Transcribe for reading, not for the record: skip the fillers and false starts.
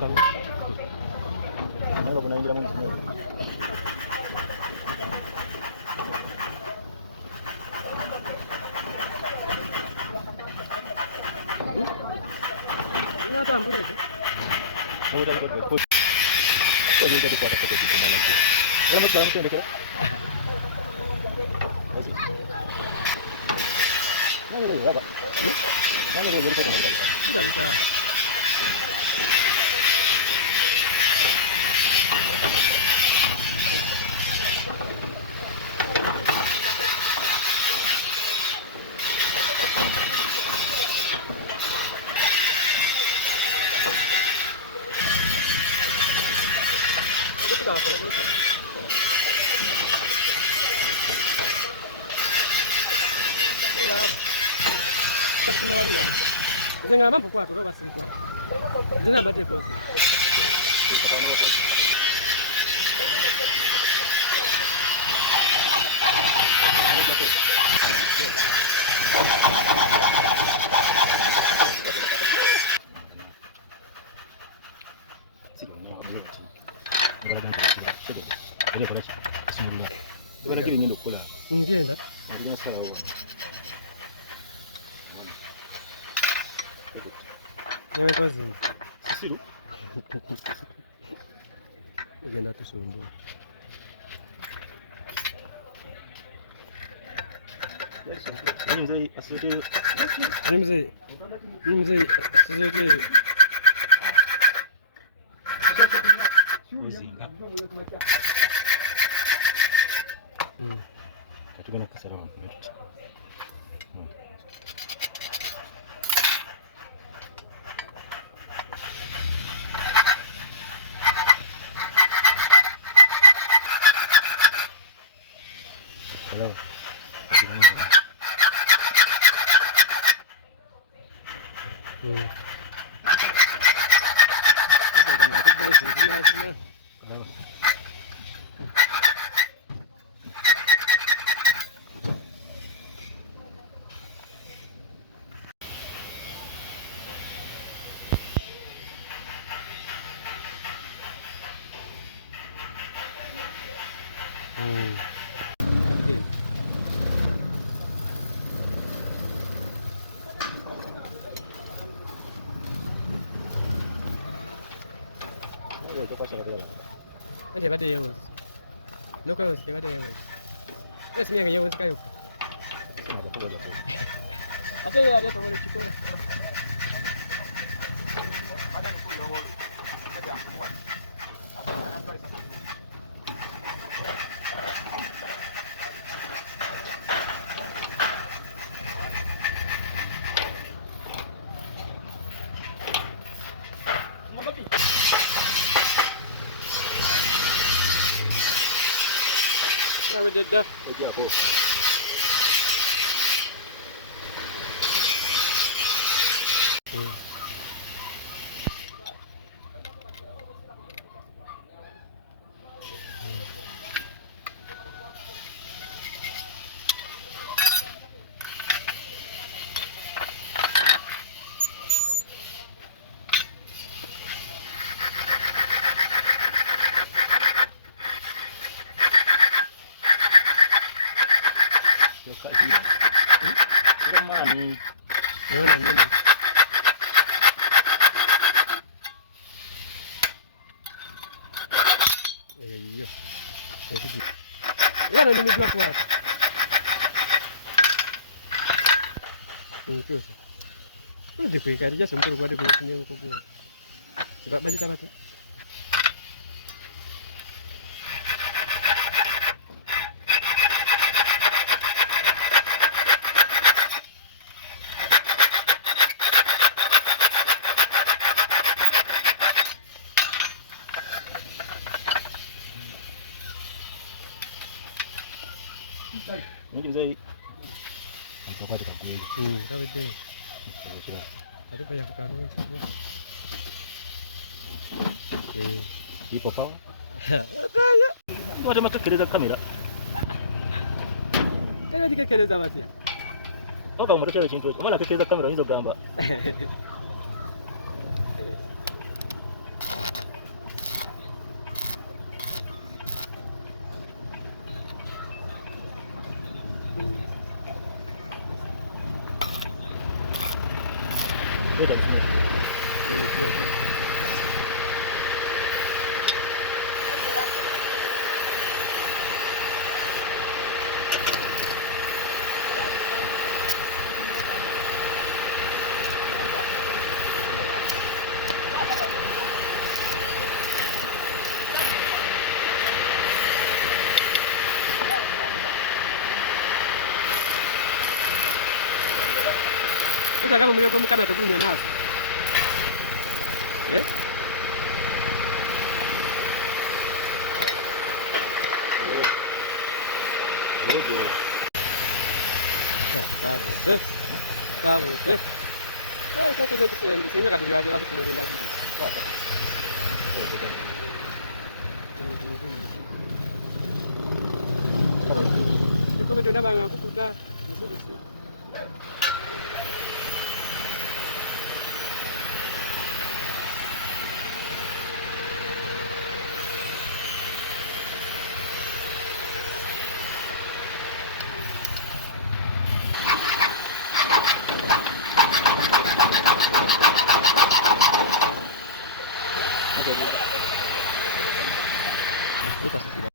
kalu. Nanga bunaingira mu mfumo. Udah ikut. Kok ini jadi kuat seperti itu mana sih? Kalau mau bangun sendiri. Oke. Nggak boleh ya, Pak. Nggak boleh berkata. Ngama kwa kwa basi. Jina bate kwa. Dibara kiri ngendo kula. Ngenda. Ngenda sala wa. Nawe kazi. Sisiru. Ngenda tusumbu. Nani mzee asante. Ni mzee. Sizeke. Uzinga. Katugana kasara wa mtu. Hello. Itu pas ada berapa? Ada yang. Lokal ada yang. Esnya yang sekali. Ada apa lagi? Ada ya ada teman kita. Kerja apa? Kak sih. Kurang mani. Iya. Ya ada limit berapa? Oke. Ini deh kerja sebentar buat dia punya kopi. Sebab banyak apa tuh? Ini mzee. Anatoka katika kweli. Sawa tu. Sio. Ada banyak perkara. Ipo pawa? Ndio hata matokeleza kamera. Tena dikekeleza basi. Oka umatokeleza chintu. Mala kekeleza kamera nizo gamba. Beda di sini. Kita kama mwenye kwa mkana atakuwa nasi. Eh? Rojo. Kamu. Apa tu dia punya ada ada. Itu sudah bang. Sudah.